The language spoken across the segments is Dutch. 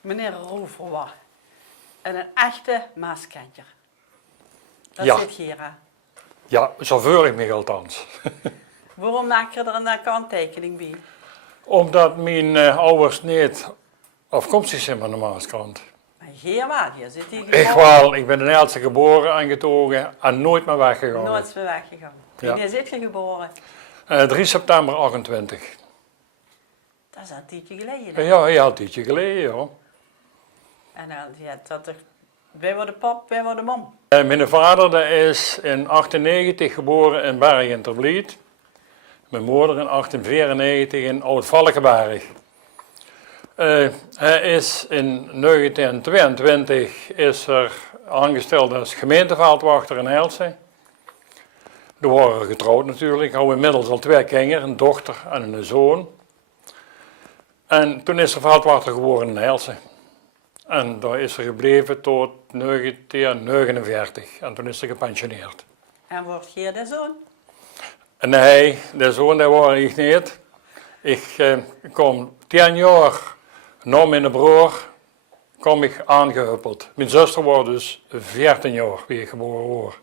meneer Roeverwa. En een echte Maaskentjer. Dat Ja. zit hier, hè? Ja, zo voel ik me althans. Waarom maak je er een kanttekening bij? Omdat mijn ouders niet afkomstig zijn van de Maaskant. Maar hier wel, hier zit hij Ik wel, ik ben in Elsen geboren en getogen en nooit meer weggegaan. nooit meer weggegaan. Ja. Wanneer zit je geboren? 3 september 28. Dat is al een tijdje geleden. hè? Ja, een tijdje geleden, ja. En ja, dat er, wij worden pap, wij worden mom. Mijn vader dat is in 1898 geboren in Bergen ter Vliet. Mijn moeder in 1894 in Oud-Valkenberg. Hij is in 1922 is er aangesteld als gemeenteveldwachter in Elsen. Toen waren we getrouwd natuurlijk. Hadden we inmiddels al 2 kinderen, een dochter en een zoon. En toen is er veldwachter geworden in Elsen. En daar is ze gebleven tot 1949. En toen is ze gepensioneerd. En wordt hier de zoon? En nee, de zoon dat was ik niet. Ik kom 10 jaar na mijn broer kom ik aangehuppeld. Mijn zuster was dus 14 jaar weer geboren worden.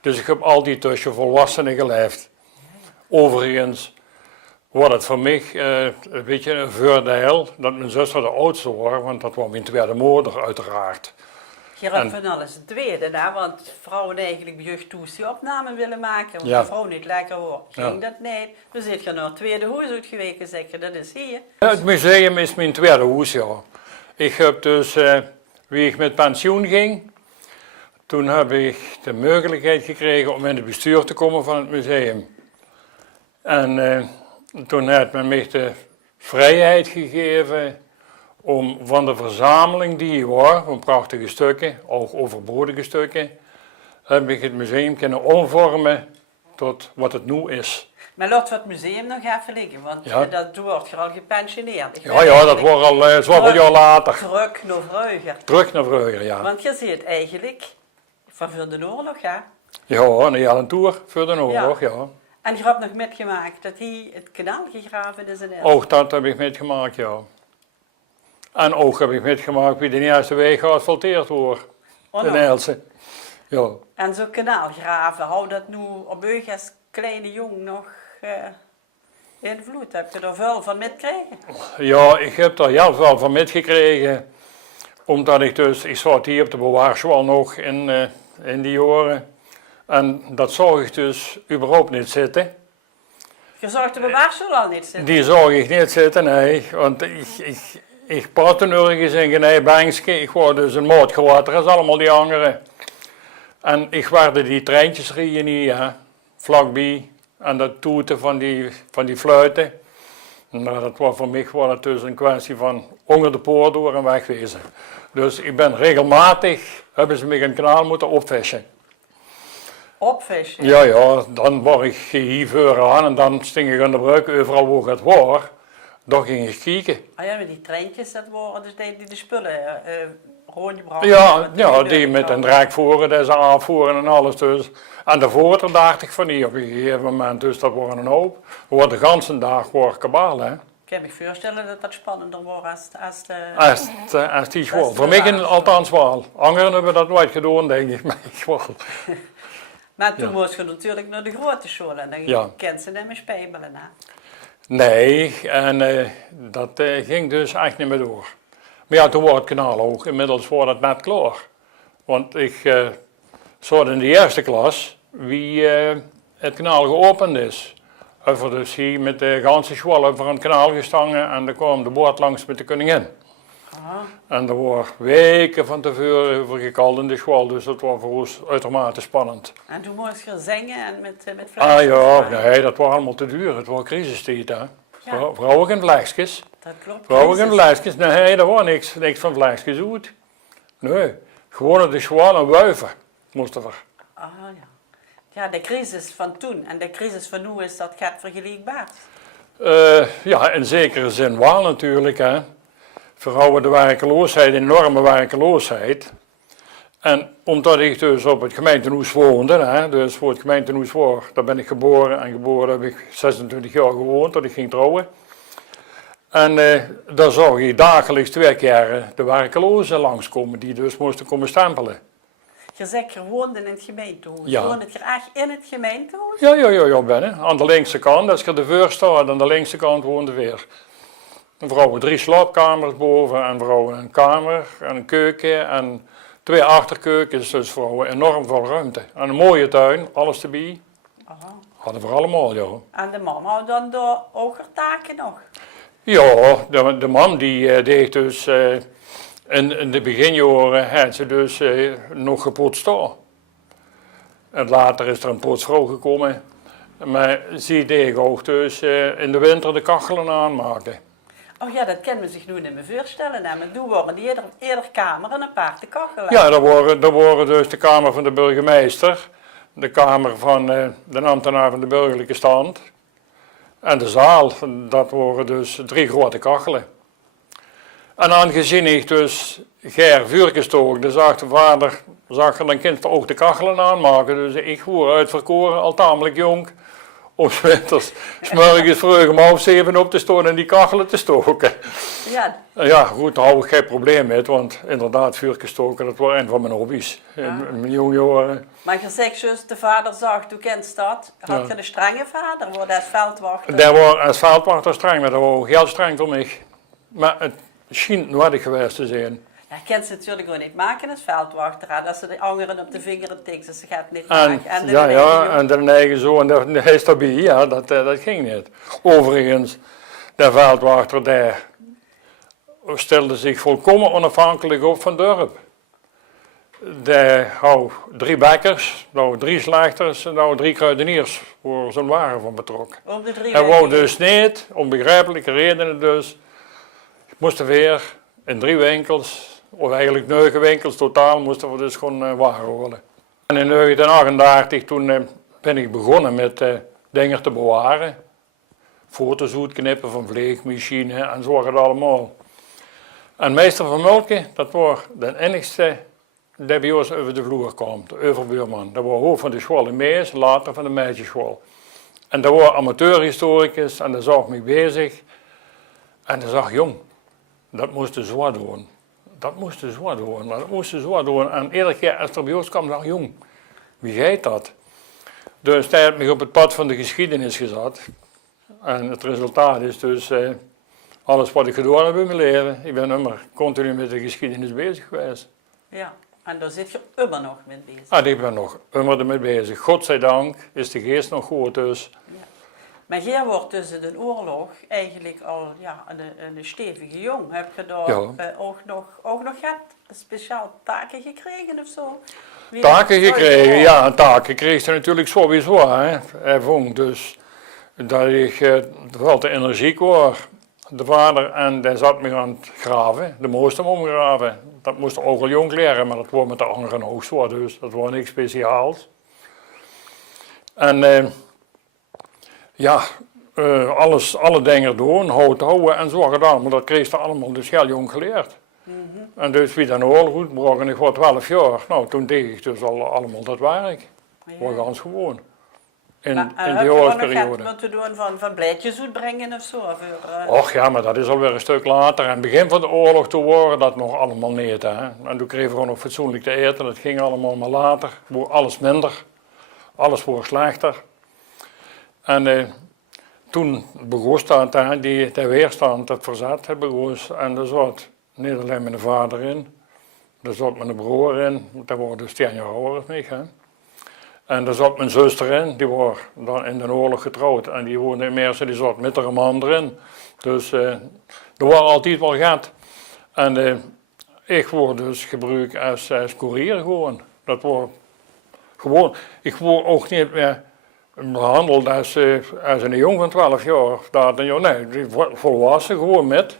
Dus ik heb altijd tussen volwassenen geleefd. Overigens was het voor mij een beetje een voordeel dat mijn zuster de oudste was, want dat was mijn tweede moeder uiteraard. Je hebt van alles een tweede, hè? Want vrouwen eigenlijk bij jeugdtoes die opnamen willen maken, want Ja. de vrouw niet lekker wordt. Ging Ja. dat niet? Dan zit je naar het tweede huis uitgeweken, zeg je, dat is hier. Ja, het museum is mijn tweede huis, ja. Ik heb dus, wie ik met pensioen ging, toen heb ik de mogelijkheid gekregen om in het bestuur te komen van het museum. En toen heeft men mij de vrijheid gegeven om van de verzameling die er was, van prachtige stukken, ook overbodige stukken, heb ik het museum kunnen omvormen tot wat het nu is. Maar laten we het museum nog even liggen, want Ja. dat wordt je al gepensioneerd. Ik Ja, ben ja, dat eigenlijk was al zoveel jaar later. terug naar vroeger. Terug naar vroeger, ja. Want je ziet eigenlijk van voor de oorlog, hè? Ja, een hele tour voor de oorlog, ja. En je hebt nog metgemaakt dat hij het kanaal gegraven is in Elsen. Ook dat heb ik meegemaakt, ja. En ook heb ik meegemaakt wie de eerste weg geasfalteerd wordt Oh, in nou. Elsen. Ja. En zo'n kanaal graven, hou dat nu op u als kleine jong nog invloed? Heb je er veel van metgekregen? Ja, ik heb daar heel veel van metgekregen. Omdat ik zat hier op de bewaarschool nog in die jaren. En dat zag ik dus überhaupt niet zitten. Je zorgt de bewaarschool al niet zitten. Die zag ik niet zitten, nee. Want ik praatte nergens in geen bankje. Ik was dus een maat groter als allemaal die anderen. En ik waarde die treintjes rijden hier, hè, vlakbij. En dat toeten van die fluiten. Nou, dat was voor mij was het dus een kwestie van onder de poort door en wegwezen. Dus ik ben regelmatig, hebben ze me een kanaal moeten opvissen. Opvissen? Ja, dan word ik hier aan en dan sting ik aan de brug, overal waar het was. Dan ging ik kijken. Ah ja, maar die treintjes, dat waren dus die de spullen rondgebracht. Ja, die met een drek voeren, dat ze aanvoeren en alles dus. En daarvoor dacht ik van hier op een gegeven moment, dus dat was een hoop. Wordt de ganse dag wordt kabaal, hè. Ik kan me voorstellen dat dat spannender wordt Als die school. Voor mij althans wel. Anderen hebben dat nooit gedaan, denk ik, maar ik wel. Maar toen Ja. moest je natuurlijk naar de grote school en dan Ja. kent ze niet meer spelen, hè? Nee, en dat ging dus echt niet meer door. Maar ja, toen was het kanaal ook. Inmiddels was het net klaar. Want ik zat in de eerste klas wie het kanaal geopend is. Over dus hier met de ganse school over een kanaal gestangen en dan kwam de boot langs met de koningin. Aha. En er waren weken van tevoren over gekald in de school, dus dat was voor ons uitermate spannend. En toen moest je zingen en met Ah flesjes. ja, nee, dat was allemaal te duur. Het was crisistijd, hè. Ja. Vrouwen geen vleesjes. Dat klopt. Vrouwen geen Jezus. vleesjes. Nee, dat was niks van vleesjes uit. Nee, gewoon op de school en wuiven moesten we. Ah ja. Ja, de crisis van toen en de crisis van nu is dat gaat vergelijkbaar. Ja, in zekere zin wel natuurlijk, hè. Vrouwen de werkeloosheid, enorme werkeloosheid. En omdat ik dus op het gemeentehuis woonde, hè, dus voor het gemeentehuis daar ben ik geboren en geboren heb ik 26 jaar gewoond tot ik ging trouwen. En daar zag je dagelijks 2 keer de werklozen langskomen die dus moesten komen stempelen. Je zegt, je woonde in het gemeentehuis. Ja. Woonde je echt in het gemeentehuis? Ja, binnen. Aan de linkse kant, als je de deur staat, aan de linkse kant woonde weer. Vrouwen 3 slaapkamers boven en vrouwen een kamer en een keuken en 2 achterkeukens, dus vrouwen enorm veel ruimte. En een mooie tuin, alles erbij. Aha. Hadden we allemaal, ja. En de man had dan de ogertaken nog? Ja, de man die deed dus in de beginjaren had ze dus nog gepotst staan. En later is er een potsvrouw gekomen. Maar ze deed ook dus in de winter de kachelen aanmaken. Oh ja, dat kan men zich nu niet meer voorstellen. Hè? Maar toen waren die eerder kamer en een paar te kachelen. Ja, dat waren dus de kamer van de burgemeester, de kamer van de ambtenaar van de burgerlijke stand en de zaal. Dat waren dus 3 grote kachelen. En aangezien ik dus Ger vuurtjes stook, dan zag de vader, dan kind ook de kachelen aanmaken. Dus ik voer uitverkoren, al tamelijk jong, om 's winters, 's morgens vroeg om 6:30 op te staan en die kachelen te stoken. Ja. Ja, goed, daar hou ik geen probleem mee, want inderdaad, vuurtjes stoken, dat was een van mijn hobby's in mijn jonge jaren. Maar je zegt juist, de vader zag, toen kent dat. Had je een strenge vader, wordt hij veldwachter? Dat was als veldwachter streng, maar dat was heel streng voor mij. Maar het schijnt nodig geweest te zijn. Ja, kent ze natuurlijk gewoon niet maken als veldwachter. Hè? Dat ze de angeren op de vingeren tikt, dus ze gaat niet En, maken. En en de eigen zoon, hij is daarbij, ja, dat ging niet. Overigens, de veldwachter daar stelde zich volkomen onafhankelijk op van het dorp. Hij had 3 bakkers, 3 slachters en 3 kruideniers voor zijn waren van betrokken. Op de 3 Hij wou dus niet, om begrijpelijke redenen dus, moesten weer in 3 winkels, of eigenlijk 9 winkels totaal, moesten we dus gewoon waren holen. En in 1938 toen ben ik begonnen met dingen te bewaren. Foto's uitknippen van vleegmachine en zo het allemaal. En meester van Mulke, dat was de enigste die bij ons over de vloer kwam, de overbuurman. Dat was hoofd van de school in Mees, later van de meisjesschool. En dat was amateurhistoricus en dat zag me bezig. En dat zag jong, dat moest je zwaar doen. Dat moest je zwaar doen, maar dat moest je zwaar doen. En iedere keer als er bij ons kwam, dacht jong, wie gaat dat? Dus hij heeft me op het pad van de geschiedenis gezet. En het resultaat is dus alles wat ik gedaan heb in mijn leven. Ik ben immer continu met de geschiedenis bezig geweest. Ja, en daar zit je immer nog mee bezig. Ah, ik ben nog immer ermee bezig. Godzijdank is de geest nog goed dus. Ja. Maar jij wordt tussen de oorlog eigenlijk al een stevige jong. Heb je daar ook nog gehad, speciaal taken gekregen of zo? Taken gekregen, ja, taken kreeg ze natuurlijk sowieso. Hè. Hij vond dus dat ik wel te energiek was, de vader, en hij zat me aan het graven, de moest hem omgraven. Dat moest ook al jong leren, maar dat was met de anderen ook zo, dus dat was niks speciaals. En alle dingen doen, hout houden en zo gedaan, maar dat kreeg ze allemaal dus heel jong geleerd. En dus wie dan oorlog uitbrak en ik was 12 jaar, nou toen deed ik dus allemaal dat werk. Was ganz gewoon. In die oorlogsperiode. Wat te doen van blaadjes uitbrengen of zo? Och ja, maar dat is alweer een stuk later. En het begin van de oorlog toen waren dat nog allemaal niet. Hè. En toen kregen we gewoon nog fatsoenlijk te eten, dat ging allemaal maar later. Alles minder, alles wordt slechter. En toen begon dat, de weerstand, het verzet, het begon. En er zat niet alleen mijn vader in, er zat mijn broer in, dat waren dus 10 jaar ouder dan ik. Hè. En er zat mijn zuster in, die was dan in de oorlog getrouwd en die woonde in Meersen, die zat met haar man erin. Dus er waren altijd wel gat. En ik word dus gebruikt als koerier gewoon. Dat was gewoon, ik word ook niet meer behandeld als een jong van 12 jaar. Die volwassen gewoon met.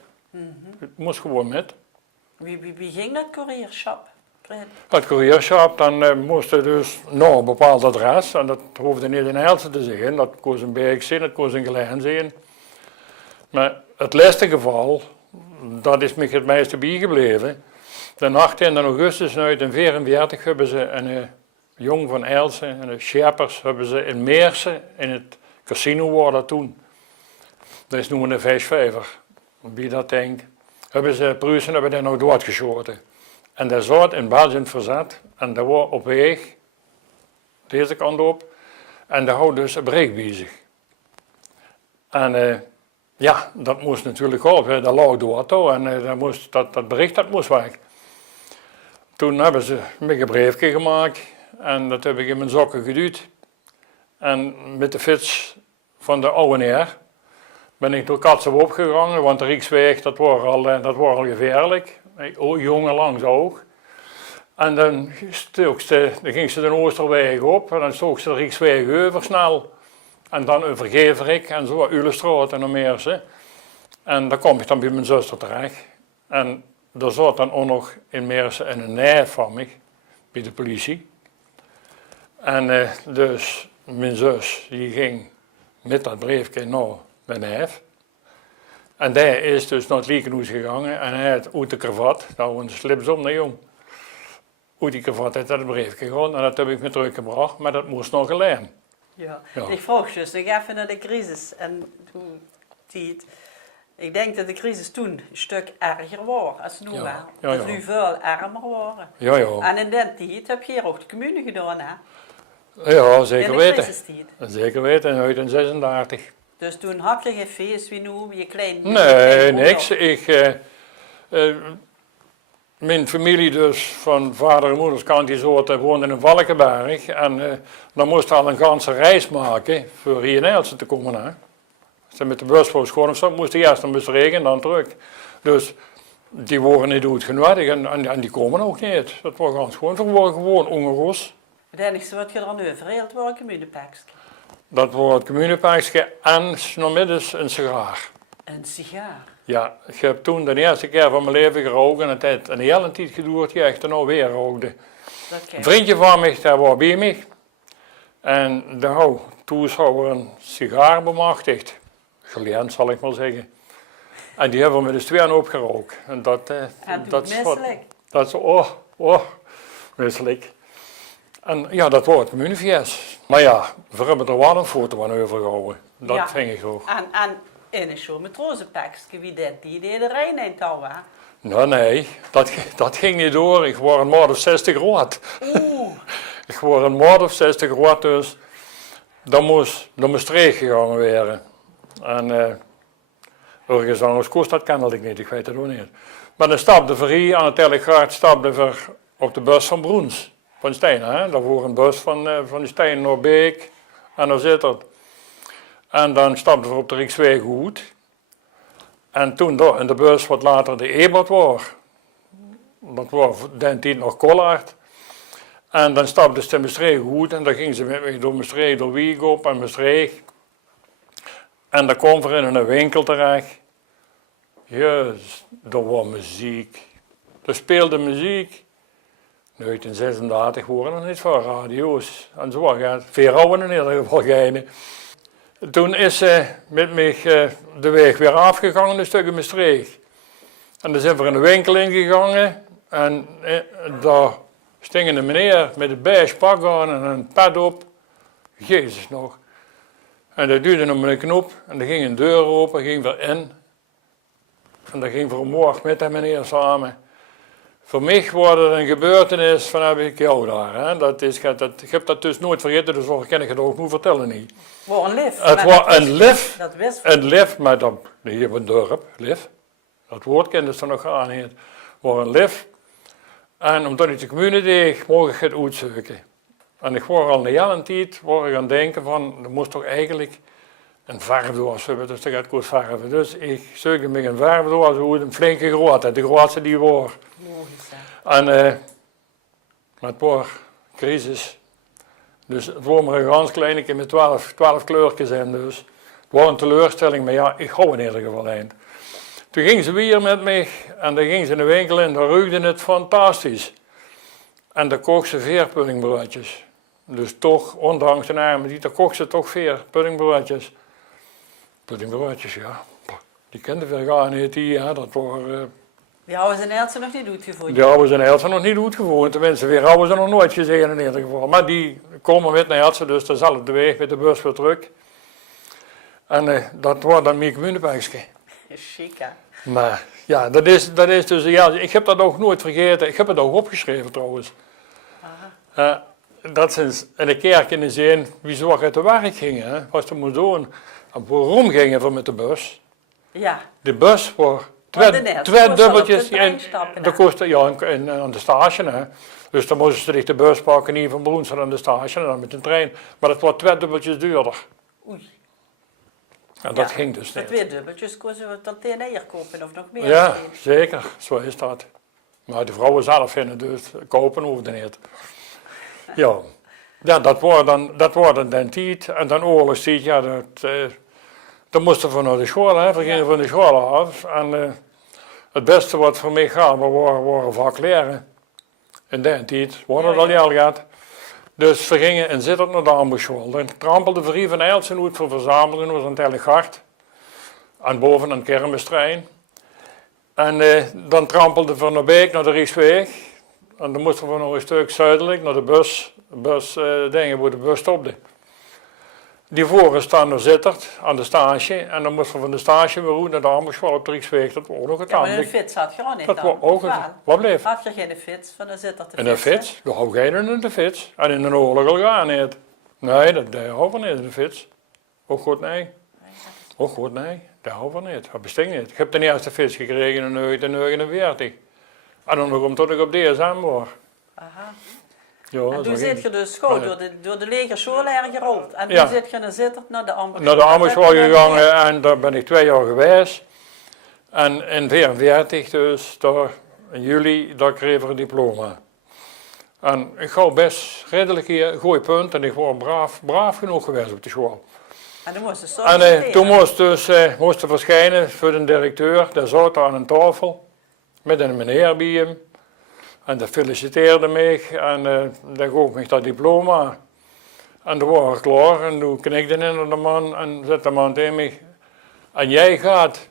Het moest gewoon met. Wie ging dat courierschap? Het courierschap, dan moest je dus naar een bepaald adres, en dat hoefde niet in Heilsen te zijn, dat kon een Berg zijn, dat kon een Geleen zijn. Maar het laatste geval, dat is me het meeste bijgebleven. De 18 augustus 1944 hebben ze een jong van Heilsen, een Scherpers, hebben ze in Meersen, in het casino waar dat toen. Dat is noemen een feestvijver. wie dat denkt, hebben ze Pruisen hebben daar nog doodgeschoten. En daar zat in België in het verzet en daar was op weg, deze kant op, en daar houdt dus een bericht bij zich. En ja, dat moest natuurlijk op, dat lag dood en dat bericht dat moest weg. Toen hebben ze een briefje gemaakt en dat heb ik in mijn zakken geduwd. En met de fiets van de oude neer ben ik door Katsel opgegangen, want de Rijksweg dat was al gevaarlijk. Jongen langs ook. En dan ging ze de Oosterweg op en dan stook ze de Rijksweg over snel. En dan over Geverik en zo, Ulestraat en nog meer. En dan kom ik dan bij mijn zuster terecht. En er zat dan ook nog in Meersen een neef van mij, bij de politie. En dus mijn zus, die ging met dat briefje naar mijn neef. En die is dus naar het Liekenhuis gegaan en hij had uit de kravat, nou een slips om, jong. Uit die kravat had dat briefje gegaan en dat heb ik me teruggebracht, maar dat moest nog alleen. Ja. Ja. Ik vroeg dus nog even naar de crisis en toen ik denk dat de crisis toen een stuk erger was als nu wel. Dat we nu veel armer waren. Ja, ja. En in die tijd heb je hier ook de commune gedaan, hè? Ja, zeker in de weten. crisistijd. Zeker weten, uit in 36. Dus toen had je geen feest wie nu, je klein... Nee, niks. Mijn familie dus, van vader en moeders kant, die woonde in Valkenberg. En dan moest al een ganse reis maken voor hier in Elsen te komen. Hè. Als ze met de bus voor schoon of zo, moest je eerst een bus regen en dan terug. Dus die worden niet uitgenodigd en die komen ook niet. Dat was gewoon ongeroes. Het enige wat je er nu verheeld was een communepakje. Dat was het communepakje en nog een sigaar. Een sigaar? Ja, ik heb toen de eerste keer van mijn leven gerookt en het heeft een hele tijd geduurd dat ik er nou weer rookte. Een vriendje van mij, daar was bij mij. En toen zou er een sigaar bemachtigd. Geleend zal ik maar zeggen. En die hebben we met de tweeën opgerookt. En dat misselijk? Dat is misselijk. En ja, dat was het communefeest. Maar ja, we hebben er wel een foto van overgehouden. Dat vind ik ook. En in een show met rozenpakje, wie deed die de Rijn in touw, hè? Nou nee, dat ging niet door. Ik was een maat of 60 rood. Oeh. Ik was een maat of 60 rood, dus dan moest streek gegaan worden. En ergens kost dat kende ik niet, ik weet het ook niet. Maar dan stapte we hier aan het Telegraaf, stapte we op de bus van Broens, van Steen. Hè? Daar voor een bus van de Steen naar Beek en daar zit het. En dan stapten we op de Rijksweg goed. En toen in de bus wat later de Ebert was. Dat was den tijd nog Kollaert. En dan stapte ze in Maastricht goed en dan ging ze met me door Maastricht, door Wieg op en Maastricht. En dan kwam we in een winkel terecht. Jezus, er was muziek. Er speelde muziek. 1936 waren er niet veel radio's. En zo waren veel oude in ieder geval geen. Toen is ze met mij de weg weer afgegaan, een stukje Maastricht. En dan zijn we in de winkel ingegaan en daar sting een meneer met een beige pak aan en een pet op. Jezus nog. En dat duwde hem een knop en dan ging een deur open, ging weer in. En dan ging we morgen met die meneer samen. Voor mij was het een gebeurtenis van heb ik jou daar. Hè? Ik heb dat dus nooit vergeten, dus dat kan ik het ook niet vertellen. Niet. Een lift. Het was een lift. Dat wist een lift, maar dan hier op het dorp, lift. Dat woord kende ze nog aan niet. Het was een lift. En omdat ik de commune deed, mocht ik het uitzoeken. En ik was al een hele tijd gaan denken van, er moest toch eigenlijk een verfdoos hebben, dus dat gaat goed verven. Dus ik zoekte me een verfdoos uit, een flinke grote, de grootste die was. En het was crisis. Dus het was maar een ganz klein met 12 kleurtjes in. Dus het was een teleurstelling, maar ja, ik hou in ieder geval eind. Toen ging ze weer met mij en dan ging ze in de winkel en dan ruikte het fantastisch. En dan kocht ze 4 puddingbroodjes. Dus toch, ondanks de armen, dan kocht ze toch 4 puddingbroodjes. Puddingbroodjes, ja. Die kenden we gar niet, dat waren... Die houden ze in Elsen nog niet uitgevoerd. Die houden ze in Elsen nog niet uitgevoerd. Tenminste, weer houden ze nog nooit gezien in ieder geval. Maar die komen met naar Elsen, dus dezelfde weg met de bus weer terug. En dat wordt dan mijn communepakje. Chic, hè? Maar ja, dat is dus, ja, ik heb dat ook nooit vergeten. Ik heb het ook opgeschreven trouwens. Dat ze in de kerk in de zin, wie zo uit de werk gingen, hè, was de moest doen. En waarom gingen we met de bus? Ja. De bus voor twee dubbeltjes. Dat kostte, ja, aan de stage. Hè. Dus dan moesten ze de bus pakken, niet van Broensen aan de stage en dan met een trein. Maar dat wordt twee dubbeltjes duurder. Oei. En dat ging dus Met niet. twee dubbeltjes konden we dat TNR kopen of nog meer. Ja, zeker. Zo is dat. Maar de vrouwen zelf vinden dus kopen hoefde niet. Ja. Ja, dat wordt dan tijd. En dan oorlogstijd, ja, dan moesten we naar de school, hè. We gingen van de school af. En het beste wat voor mij gaat, waren vakleren. In die tijd, worden het al heel gehad. Dus we gingen in Zittert naar de ambasschool. Dan trampelde Vrie van Eilsen uit voor verzameling, was een tellegard. En boven een kermistrein. En dan trampelde we naar Beek, naar de Rijksweg. En dan moesten we nog een stuk zuidelijk naar de dingen waar de bus stopte. Die voren staan naar Zittert, aan de stage. En dan moesten we van de stage weer naar de ambasschool op de Rijksweg. Dat was ook nog het Ja, maar een fiets had je al niet dat dan. was ook wat bleef? Had je geen fiets van de Zittert te In een fiets? We houden geen in de fiets. En in een oorlog al gaan niet. Nee, dat houden we niet in de fiets. Ook goed, nee. Ook goed, nee. Dat houden we niet. Dat bestaat niet. Ik heb de eerste fiets gekregen in 1949. En dan nog omdat ik op DSM was. Aha. Ja, En toen zit je dus gewoon door de legerschoolleer gerold. En toen Ja. zit je in Zittert naar de ambassade. Naar de ambassade gegaan en daar ben ik 2 jaar geweest. En in 1944, dus daar, in juli, daar kreeg ik een diploma. En ik ga best redelijk hier goeie punt en ik was braaf genoeg geweest op de school. En toen moest je En toen moest verschijnen voor de directeur, daar zat aan een tafel met een meneer bij hem. En dat feliciteerde mij en dan gaf ik dat diploma. En toen was ik klaar en toen knikte ik naar de man en zette de man tegen mij. En jij gaat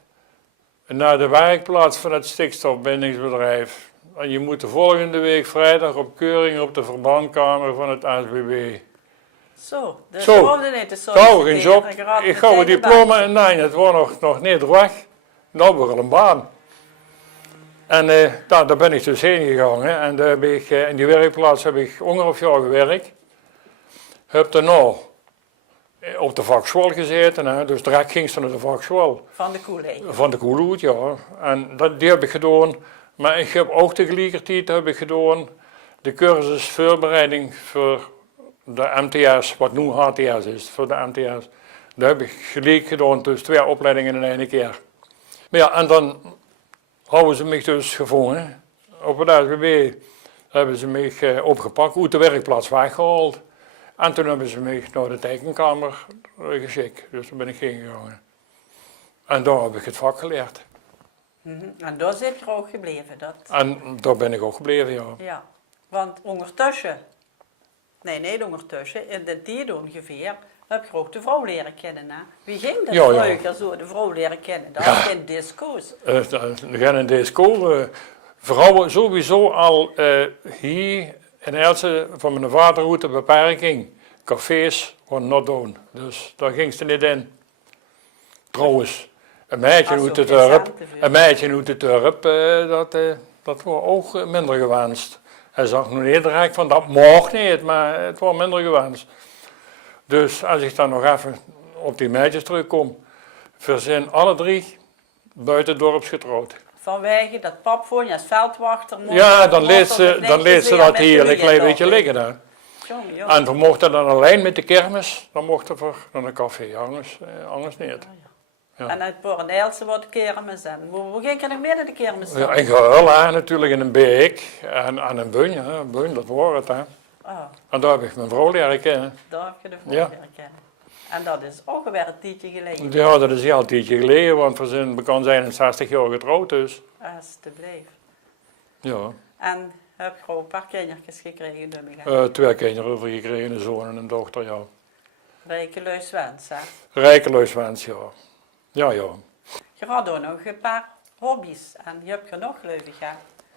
naar de werkplaats van het stikstofbindingsbedrijf. En je moet de volgende week vrijdag op keuring op de verbandkamer van het ASBB. Zo, dus Zo. we hoefden niet te Zo, geen job. solliciteren. Ik ga een diploma en nee, het was nog niet weg. Nou, we hadden een baan. En daar ben ik dus heen gegaan. Hè. En daar heb ik, in die werkplaats heb ik 1,5 jaar gewerkt. Heb daarna op de vakschool gezeten. Hè. Dus direct ging ze naar de vakschool. Van de Koelee. Van de Koeloed, ja. En die heb ik gedaan. Maar ik heb ook tegelijkertijd heb ik gedaan de cursus voorbereiding voor de MTS, wat nu HTS is, voor de MTS. Dat heb ik gelijk gedaan, dus 2 opleidingen in één keer. Maar ja, en dan houden ze mij dus gevonden. Op het ASBB hebben ze mij opgepakt, uit de werkplaats weggehaald. En toen hebben ze mij naar de tekenkamer geschikt, dus daar ben ik heen gegaan. En daar heb ik het vak geleerd. En daar zit je ook gebleven. Dat. En daar ben ik ook gebleven, ja. Ja, want ondertussen, niet ondertussen, in de tijd ongeveer, heb je ook de vrouw leren kennen. Hè? Wie ging dat vroeger zo de vrouw leren kennen? Dat was geen disco's. Geen disco. Vrouwen sowieso al hier in Elsen van mijn vader uit de beperking. Cafés waren not doen, dus daar ging ze niet in. Trouwens, een meisje uit het dorp, dat was ook minder gewenst. Hij zag nog niet direct van dat mag niet, maar het was minder gewenst. Dus als ik dan nog even op die meisjes terugkom, we zijn alle 3 buiten het dorp getrouwd. Vanwege dat pap voor je als veldwachter mocht. Ja, dan leed ze dat hier een klein beetje liggen daar. En we mochten dan alleen met de kermis, dan mochten we naar een café, anders niet. Ja. En uit Porendijlse wordt de kermis en hoe ging je nog meer naar de kermis? Ja, in Gehuil, natuurlijk in een beek en een bun, ja, een bun, dat was het. Hè. Oh. En daar heb ik mijn vrouw leren kennen. Daar heb je de vrouw leren kennen. En dat is ook weer een tijdje geleden. Ja, dat is heel een tijdje geleden, want we zijn bekend zijn in 60 jaar getrouwd dus. Alsjeblieft. Ja. En heb je ook een paar kindertjes gekregen? 2 kinderen gekregen, een zoon en een dochter, ja. Rijkeluis wens, hè? Rijkeluis wens, ja. Ja. Je had ook nog een paar hobby's en die heb je nog gelukkig, hè?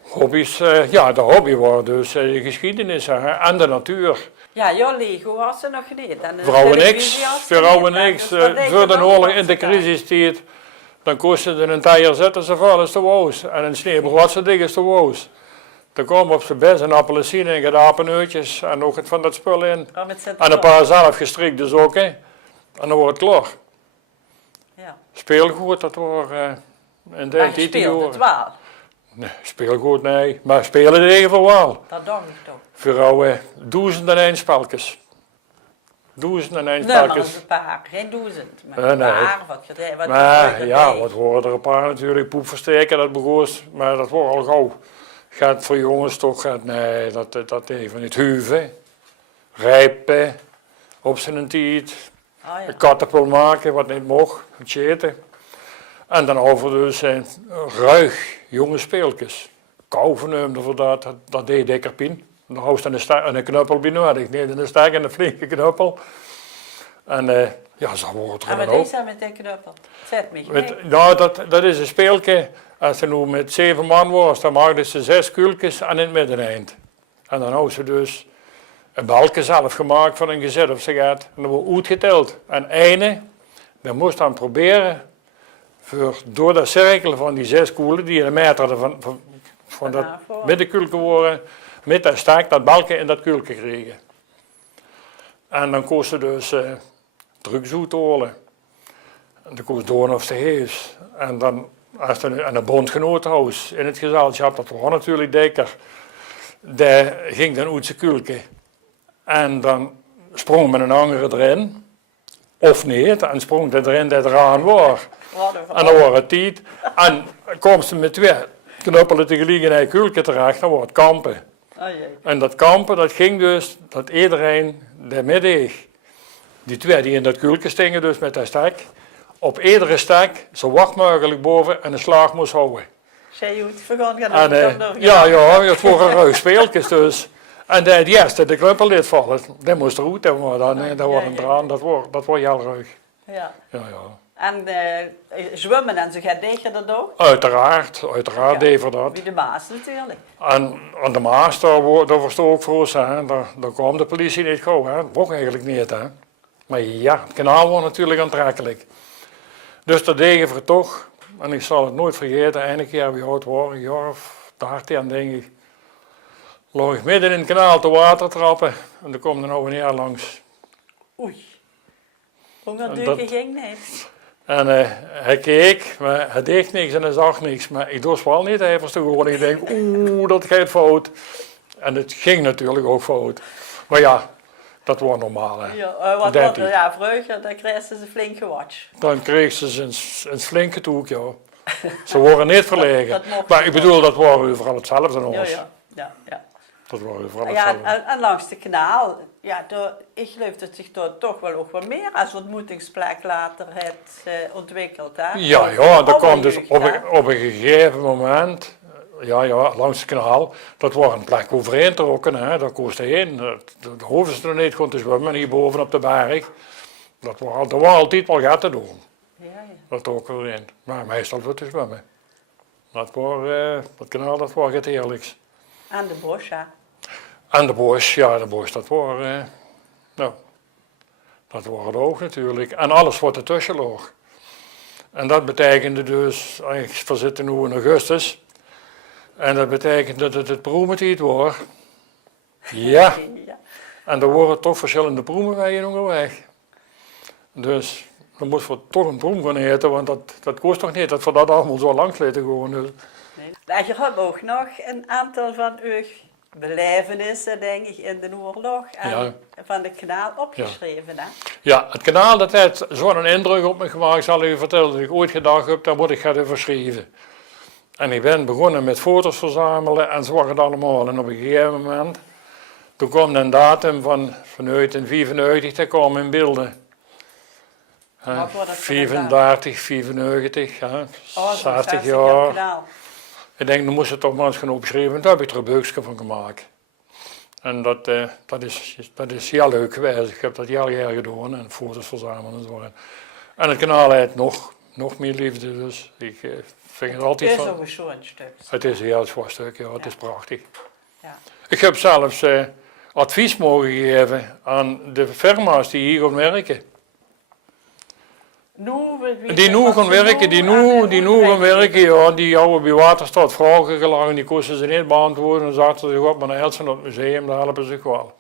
Hobby's, ja, de hobby was dus de geschiedenis en de natuur. Ja, jouw Lego was er nog niet. Vrouwen niks, voor de oorlog in de crisistijd Dan kostte het een taaier zetten ze vol als de woos. En een sneeuwbrood zo dik als de woos. Dan komen op zijn best een appelsine en gedapeneutjes en nog het van dat spul in. Oh, met En een paar zelf gestrikte sokken. En dan wordt het klaar. Ja. Speelgoed, dat wordt een Maar tijd je speelde het die wel. Nee, speelgoed nee, maar spelen in ieder geval wel. Dat dacht ik toch. Voor duizenden en één spelletjes. Duizenden en één Nee, maar spelletjes. een paar, geen 1000. Maar Nee, een nee. paar, wat Maar ja, erbij. wat worden er een paar natuurlijk, poepversteken, dat begoos, maar dat wordt al gauw. Gaat voor jongens toch, nee, dat even niet. Huven, rijpen, op zijn tijd, Oh, ja. een kattenpul maken, wat niet mocht, cheten. En dan over dus ruig, jonge speeltjes. Kauwen noemde voor dat deed dikker pien. Dan houst een knuppel bij nodig, nee, een sterk en een flinke knuppel. En ja, zo wordt En er wat dan ook. is dat met die knuppel? Zet me mee. Nou, dat is een speeltje. Als ze nu met 7 man was, dan maakten ze 6 kuiltjes aan het middeneind. En dan hadden ze dus een balkje zelf gemaakt van een gezet of ze gaat. En dan wordt uitgeteld. En ene, dan moest dan proberen, door dat cirkelen van die 6 koelen, die een meter van dat middenkuiltje waren, met dat stak dat balkje in dat kuiltje kregen. En dan kost ze dus drukzoet halen. En dan kost door of ze hees. En dan, als er een bondgenotenhuis in het gezelschap, dat was natuurlijk dikker, daar ging dan uit zijn kuiltje. En dan sprong men een andere erin, of niet, en sprong er erin dat er aan was. En dan wordt het tijd. En komt ze met 2 knuppelen tegelijk in een kuiltje terecht, dan wordt het kampen. Oh, jee. En dat kampen, dat ging dus, dat iedereen daarmee die 2 die in dat kuiltje stingen, dus met dat stek, op iedere stek zo wacht mogelijk boven en een slag moest houden. Zij je het vergaan gaan En, doen. ja, het waren ruig speeltjes dus. En de eerste, de knuppel liet vallen, die moest eruit hebben, maar dat was een draan, dat was heel ruig. Ja. Ja, ja. En zwemmen en zo gaat deed je dat ook? Uiteraard Ja. deed we dat. Wie de baas natuurlijk. En aan de Maas, daar was het ook voor, hè. Daar kwam de politie niet gauw, hè. Dat mocht eigenlijk niet, hè. Maar ja, het kanaal was natuurlijk aantrekkelijk. Dus dat deden we toch. En ik zal het nooit vergeten, eindelijk keer wie oud was, een jaar of 13 denk ik. Lag ik midden in het kanaal te water trappen en er kwam er nou een heer langs. Oei. Hoe En duur dat- ging niet. En hij keek, maar hij deed niks en hij zag niks. Maar ik dorst wel niet even te horen. Ik denk, dat gaat fout. En het ging natuurlijk ook fout. Maar ja, dat was normaal. Hè. Ja, wat Dat was deed er? Ja, vroeger, dan kreeg ze flink gewatcht. Dan kreeg ze een flinke toek, ja. Ze worden niet verlegen. Dat mocht Maar niet. ik bedoel, dat waren overal hetzelfde Ja, ons. ja. Ja, ja. Dat waren overal Ja, hetzelfde. en langs de kanaal, ja, ik geloof dat zich daar toch wel ook wat meer als ontmoetingsplek later heeft ontwikkeld. Hè? Ja, dat kwam dus Overjeugd, hè? op een gegeven moment, ja, langs het kanaal, dat was een plek overheen trokken, hè, daar koos hij heen. De hoeven ze er niet gewoon te zwemmen, hier boven op de berg. Dat was altijd wel gaat te doen, Ja, ja. dat ook weer in. Maar meestal voor te zwemmen. Dat kanaal, dat was het eerlijks. Aan de bos, ja. En de bos, ja, de bos, dat was, nou, dat was het ook natuurlijk. En alles wat ertussen lag. En dat betekende dus, we zitten nu in augustus, en dat betekent dat het proemetijd wordt. Ja, Ja. en er worden toch verschillende proemenweien onderweg. Dus dan moeten we toch een proem gaan eten, want dat kost toch niet dat we dat allemaal zo lang laten gaan. Dus. Nee. Maar je hebt ook nog een aantal van uw belevenissen, denk ik, in de oorlog en Ja. van het kanaal opgeschreven. Hè? Ja, het kanaal dat heeft zo'n indruk op me gemaakt, zal ik u vertellen, dat ik ooit gedacht heb, daar moet ik gaan over schrijven. En ik ben begonnen met foto's verzamelen en zo was het allemaal. En op een gegeven moment, toen kwam een datum van 1995, daar kwamen in beelden. Wat was dat voor een 34, 95, Oh, zo'n 60 jaar jaar. kanaal. Ik denk, dan moest het toch maar eens gaan opschrijven. Daar heb ik er een boekje van gemaakt. En dat is heel leuk geweest. Ik heb dat heel erg gedaan en foto's verzamelen en zo. En het kanaal heeft nog meer liefde, dus ik vind het altijd is van... ook een zo'n stuk. Het is een heel zwaar stuk, ja, het is prachtig. Ja. Ik heb zelfs advies mogen geven aan de firma's die hier gaan werken. Die nu gaan werken, ja, die houden bij Waterstad vragen gelagen, die kosten ze niet beantwoorden. Dan zaten ze op naar Elsen op het museum, daar helpen ze wel.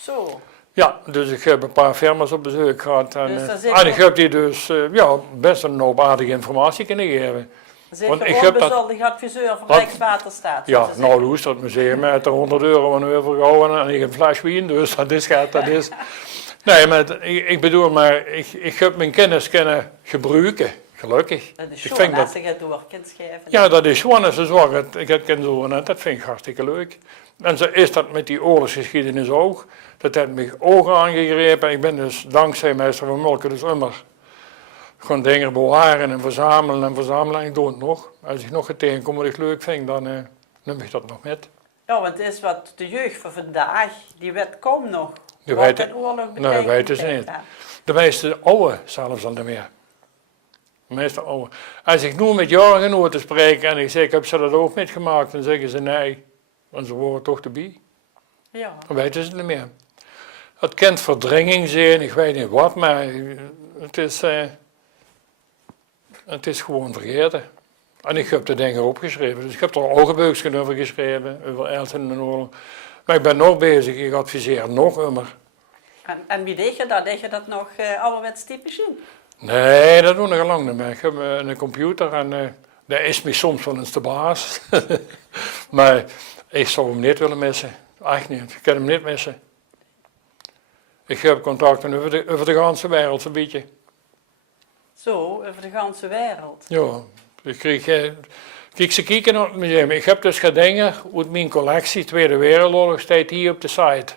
Zo. Ja, dus ik heb een paar firma's op bezoek gehad en, Dus en ik heb die dus best een hoop aardige informatie kunnen geven. Want ik heb onbezoldigd adviseur van Rijkswaterstaat. Ja, nou hoe is dat museum met de €100 aan overgehouden en een fles wien, dus dat is. Nee, maar ik bedoel, maar ik heb mijn kennis kunnen gebruiken, gelukkig. Dat is ik gewoon als je het door kunt schrijven. Ja, dat is gewoon als ze zorgen, ik het kan doen en dat vind ik hartstikke leuk. En zo is dat met die oorlogsgeschiedenis ook. Dat heeft me ogen aangegrepen. Ik ben dus dankzij meester van Mulken dus immer gewoon dingen bewaren en verzamelen. Ik doe het nog. Als ik nog het tegenkom wat ik leuk vind, dan neem ik dat nog met. Ja, want het is wat de jeugd van vandaag, die weet kaum nog. Die wat weten, een oorlog betekent. nee, weten ze niet. De meeste oude zelfs al niet meer. De meeste oude. Als ik nu met jarengenoten spreek en ik zeg, heb ze dat ook metgemaakt, dan zeggen ze nee. Want ze horen toch erbij. Ja. Dan weten ze het niet meer. Het kan verdringing zijn, ik weet niet wat, maar het is gewoon vergeten. En ik heb de dingen opgeschreven. Dus ik heb er ogenbeukjes over geschreven, over Elsen en oorlog. Maar ik ben nog bezig, ik adviseer nog immer. En wie deed je dat? Deed je dat nog ouderwets typisch in? Nee, dat doe ik al lang niet meer. Ik heb een computer en daar is me soms wel eens de baas. Maar ik zou hem niet willen missen. Echt niet, ik kan hem niet missen. Ik heb contacten over de ganse wereld een beetje. Zo, over de ganse wereld. Ja, ik kreeg... Kijk, ze kijken naar het museum. Ik heb dus gedingen uit mijn collectie, Tweede Wereldoorlog, staat hier op de site.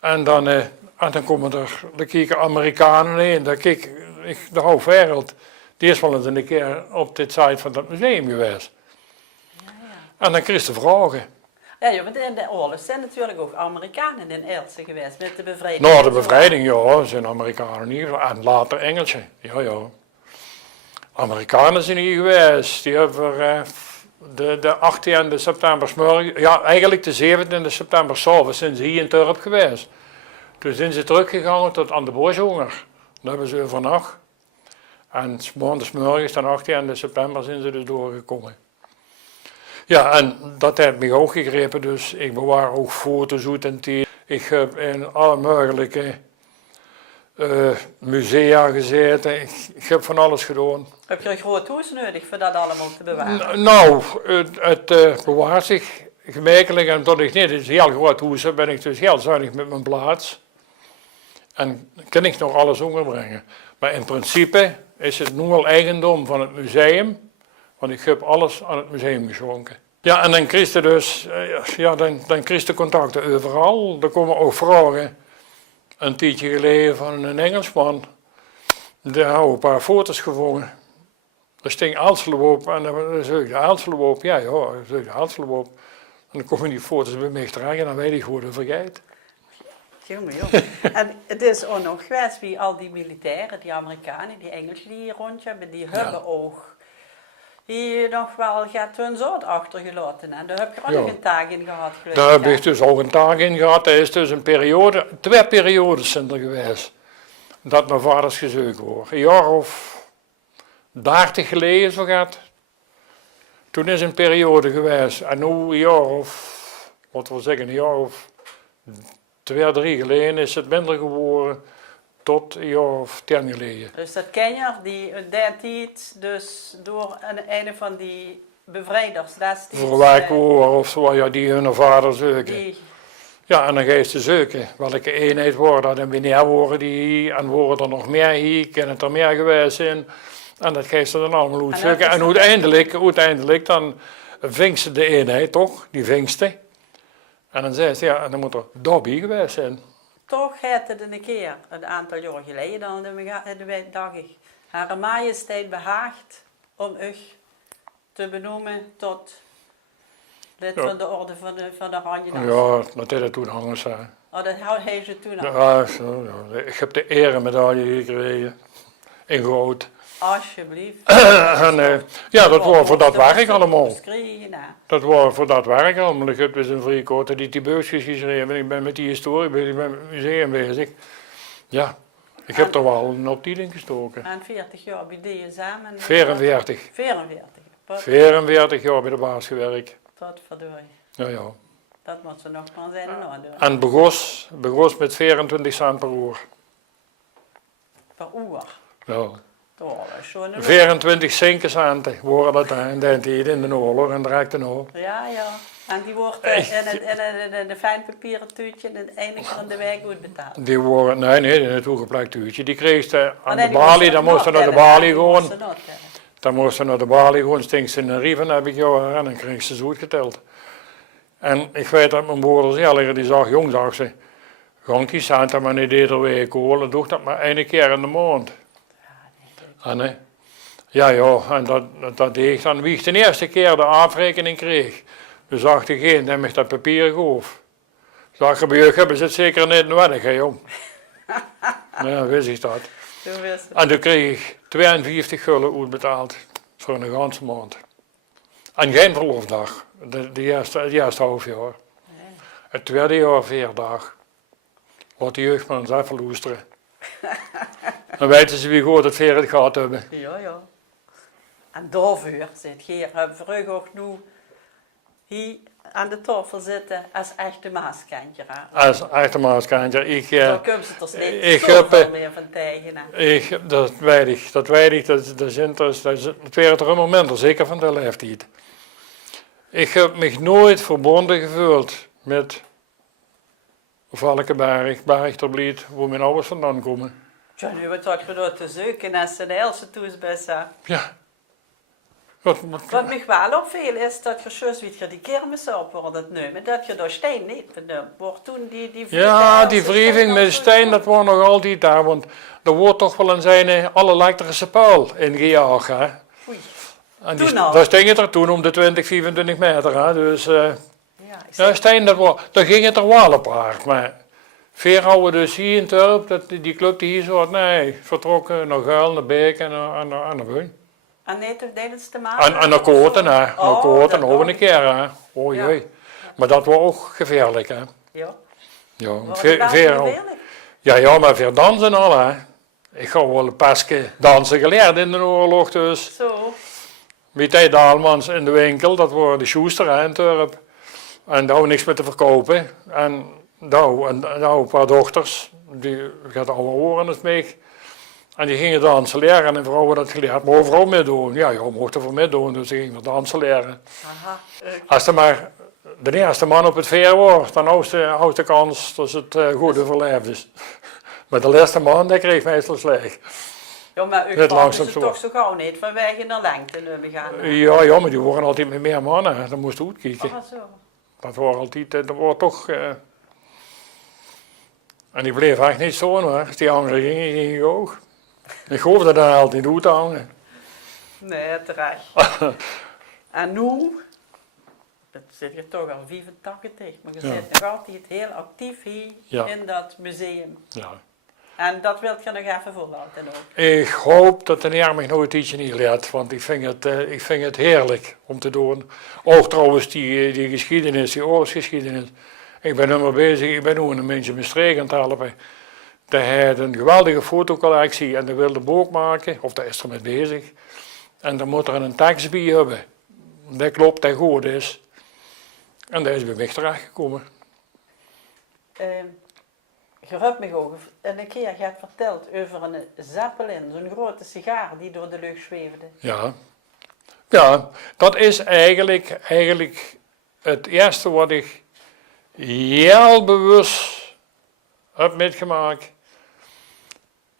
En dan komen dan kijken Amerikanen in, dan kijk de halve wereld. Die is wel eens een keer op dit site van dat museum geweest. Ja. En dan kreeg ze vragen. Ja, want in de oorlog zijn natuurlijk ook Amerikanen in Elsen geweest, met de bevrijding. Nou, de bevrijding, ja, zijn Amerikanen niet. En later Engelsen, ja. Amerikanen zijn hier geweest. Die hebben de 18e september 's morgens, ja, eigenlijk de 27e september 's avonds zijn ze hier in het dorp geweest. Toen zijn ze teruggegaan tot aan de Boshonger. Daar hebben ze overnacht. En 's morgens, dan 18e september, zijn ze dus doorgekomen. Ja, en dat heeft me ook gegrepen, dus ik bewaar ook foto's uit en tijd. Ik heb in alle mogelijke musea gezeten. Ik heb van alles gedaan. Heb je een groot huis nodig voor dat allemaal te bewaren? Nou, het bewaart zich gemakkelijk en omdat ik niet een heel groot huis heb, ben ik dus heel zuinig met mijn plaats. En kan ik nog alles onderbrengen. Maar in principe is het nu al eigendom van het museum, want ik heb alles aan het museum geschonken. Ja, en dan kreeg je dus, dan kreeg je contacten overal. Er komen ook vragen, een tijdje geleden van een Engelsman. Daar hebben een paar foto's gevonden. Er sting Alslewoop en dan zeg ik Alslewoop, ja, dan zeg ik Alslewoop. En dan komen die foto's bij mij terug en dan weet ik hoe dat vergeet. Jongen. En het is ook nog geweest wie al die militairen, die Amerikanen, die Engelsen die hier rond hebben, die hebben ook die nog wel gaat hun zoon achtergelaten. En daar heb je ook nog een taak in gehad. Daar heb ik dus ook een taak in gehad. Er is dus een periode, 2 periodes zijn er geweest. Dat mijn vaders gezocht wordt. Een jaar of 30 geleden zo gaat. Toen is een periode geweest. En nu een jaar of, wat we zeggen, een jaar of 2, 3 geleden is het minder geworden. Tot een jaar of 10 geleden. Dus dat ken je, die tijd, dus door een van die bevrijders destijds. Voor wijkwoorden of zo, ja, die hun vader zoeken. Ja, en dan ga je ze zoeken. Welke eenheid wordt dat en wanneer worden die hier en worden er nog meer hier, kan het er meer geweest zijn. En dat geeft ze dan allemaal uit zoeken. En uiteindelijk dan vingst ze de eenheid toch, die vingsten. En dan zei ze, ja, en dan moet er daarbij geweest zijn. Toch heeft het een keer, een aantal jaar geleden, dan dacht ik, Hare Majesteit behaagt om u te benoemen tot lid van de orde van de Oranje Nassau. Ja, dat is toen anders. Oh, dat heeft ze toen al. Ja, ik heb de eremedaille gekregen, in goud. Alsjeblieft. En, ja, dat was voor dat werk allemaal. Dat was voor dat werk allemaal. Ik heb dus een vrijkoorten die beurtjes geschreven. Ik ben met die historie bezig, ik ben met het museum bezig. Ja, Ik heb er wel een optieding gestoken. En 40 jaar bij DSM. En 44. 44. 44 jaar bij de baas gewerkt. Tot verdorie. Ja, ja. Dat moet ze nog van zijn nadoen. En begos met 24 cent per uur. Per uur. Ja. Oh, dat is zo'n 24 centen worden dat in de tijd in de oorlog en direct nog. Ja, ja. En die wordt in een fijn papieren tuutje en één keer in de week goed betaald. Die worden, nee, in het toegeplakt uurtje. Die kreeg ze aan nee, de die balie, dan moest ze naar de balie gewoon. moesten nog tellen. Dan moest ze naar de balie gewoon, stinkt ze in een rieven, heb ik jou en dan kreeg ze zoet geteld. En ik weet dat mijn broer zelf, die zag jong, zag ze, gonkie centen, maar niet iedere week kolen, doe dat maar één keer in de maand. En, ja, en dat deed ik dan. Wie ik de eerste keer de afrekening kreeg, toen zag degene die me dat papier gaf. Zag je bij jullie hebben ze het zeker niet nodig, hè, jong. Ja, wist ik dat. En toen kreeg ik 52 gulden uitbetaald voor een ganse maand. En geen verlofdag, het eerste half jaar. Nee. Het tweede jaar 4 dagen. Wat de jeugd maar eens even loesteren. Dan weten ze wie goed het veer het gehad hebben. Ja, ja. En daarvoor zit je vroeg ook nu hier aan de tafel zitten als echte maaskantje. Als echte maaskantje. Zo kunnen ze toch niet zoveel meer van tegen. Dat weet ik. Dat werd er een moment, zeker van de leeftijd. Ik heb me nooit verbonden gevoeld met Valkenberg, Berchterblied, waar mijn ouders vandaan komen. Ja, nu wordt ook gedaan te zoeken als ze de Else toesbest zijn. Ja. Wat me wel opviel is dat je zoals weet je die kermis op wordt nemen, dat je daar steen niet vernoemd wordt. Toen die ja, die wrijving met steen, dat was nog altijd daar, want er wordt toch wel een zijn alle elektrische puil ingejaagd. Hè. Oei. En daar sting het er toen om de 20, 25 meter. Hè. Dus ja, steen, daar ging het er wel op haar. Maar veer houden dus hier in Turp, die club die hier zo, nee, vertrokken naar Geul, naar Beek en naar Buin. En nee, toch deden ze te maken? En naar Koorten, hè. Naar Koorten, nog een keer, hè. Oh jee. Ja. Maar dat was ook gevaarlijk, hè. Ja. Ja, gevaarlijk? Ja, maar veel dansen al, hè. Ik ga wel een pasje dansen geleerd in de oorlog, dus. Zo. Wie tijd Daalmans in de winkel, dat waren de Schuster, hè, in Turp. En daar niks meer te verkopen. En daar een paar dochters, die gaat alle oren het mee. En die gingen dansen leren en vrouwen dat geleerd, maar overal meedoen. Ja, je mocht er voor meedoen, dus die gingen dansen leren. Aha. Als er maar de eerste man op het veer wordt, dan houdt de kans dat het goed overleefd is. Maar de laatste man, die kreeg meestal slecht. Ja, maar u kwam ze toch zo gauw niet vanwege de lengte nu gaan. Ja, maar die worden altijd met meer mannen, dan moest je uitkijken. Ah, zo. Dat was altijd, dat was toch... En die bleef echt niet zo hoor, als die anderen gingen, ging ik ook. Ik hoefde dan altijd uit te hangen. Nee, terecht. En nu, dat zit je toch al 85, maar je zit nog altijd heel actief hier in dat museum. Ja. En dat wilt je nog even volhouden ook? Ik hoop dat de heer me nooit ietsje niet leert, want ik vind het heerlijk om te doen. Ook trouwens die geschiedenis, die oorlogsgeschiedenis. Ik ben nummer bezig, ik ben nu een beetje mijn streek aan het helpen. Hij had een geweldige fotocollectie en hij wilde boek maken, of daar is er mee bezig. En dan moet er een tekst bij hebben. Dat klopt, dat goed is. En daar is bij mij terechtgekomen. Je hebt me ook een keer verteld over een Zeppelin, zo'n grote sigaar die door de lucht zweefde. Ja, dat is eigenlijk het eerste wat ik heel bewust heb metgemaakt.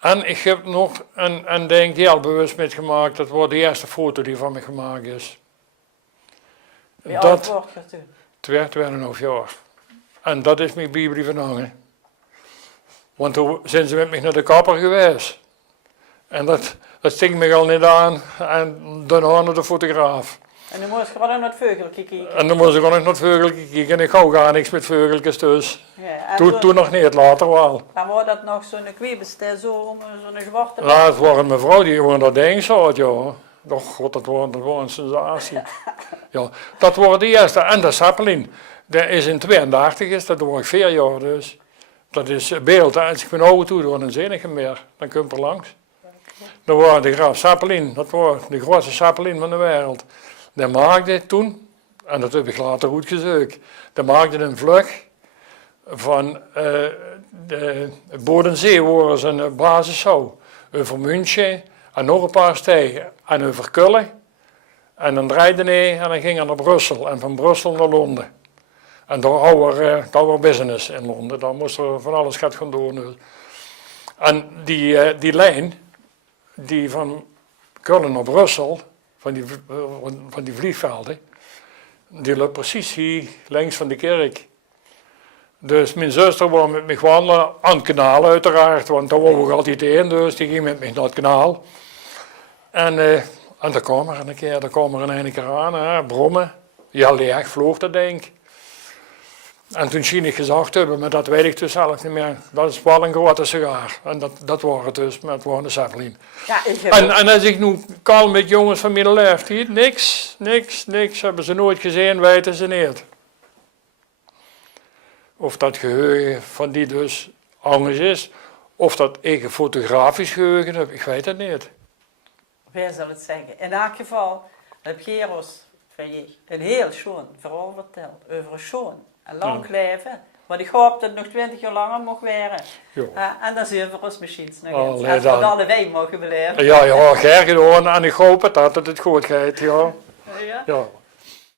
En ik heb nog een denk heel bewust metgemaakt, dat was de eerste foto die van me gemaakt is. Wie oud wordt je toen? 2,5 jaar. En dat is mijn Bibel van hangen. Want toen zijn ze met mij naar de kapper geweest. En dat stinkt me al niet aan. En dan naar de fotograaf. En dan moest je gewoon naar het veugeltje kijken. En dan moest ik gewoon naar het veugeltje kijken. En ik hou gar niks met veugeltjes dus. Ja, toen nog niet, later wel. Dan was dat nog zo'n kwiebestel, zo'n zwarte... Ja, het was een mevrouw die gewoon dat ding zat, ja. Och god, dat was een sensatie. Ja, dat was de eerste. En de Zeppelin, dat is in 32, is dat was ik 4 jaar dus. Dat is beeld. Als ik mijn ogen toe doe, dan zie ik hem meer. Dan kun je er langs. Dan was de graaf Zeppelin, dat was de grootste Zeppelin van de wereld. Die maakte toen, en dat heb ik later goed gezocht, die maakte een vlucht van de Bodensee, waar ze een basis zou. Over München en nog een paar steden. En over Kullen. En dan draaide hij en dan ging hij naar Brussel. En van Brussel naar Londen. En daar hadden we business in Londen. Daar moesten we van alles gaan doen. Dus. En die lijn, die van Kullen naar Brussel, van die vliegvelden, die loopt precies hier links van de kerk. Dus mijn zuster wou met me wandelen aan het kanaal uiteraard, want daar wou ik altijd heen, dus die ging met me naar het kanaal. En daar kwam er een keer, een keer aan, hè, brommen. Ja, leeg vloog dat denk ik. En toen zie ik gezegd hebben, maar dat weet ik dus zelf niet meer. Dat is wel een grote sigaar. En dat waren het dus, maar het waren de Zeppelin. Ja, en als ik nu kalm met jongens van mijn leeftijd, niks, hebben ze nooit gezien, weten ze niet. Of dat geheugen van die dus anders is, of dat ik een fotografisch geheugen heb, ik weet het niet. Wie zal het zeggen? In elk geval heb Geros van je een heel schoon verhaal verteld over een schoon en lang leven. Want ik hoop dat het nog 20 jaar langer mag werden. En dan zien we ons misschien nog eens. Als we dat allebei mogen beleven. Ja, graag gedaan en ik hoop dat het goed gaat. Ja. Ja.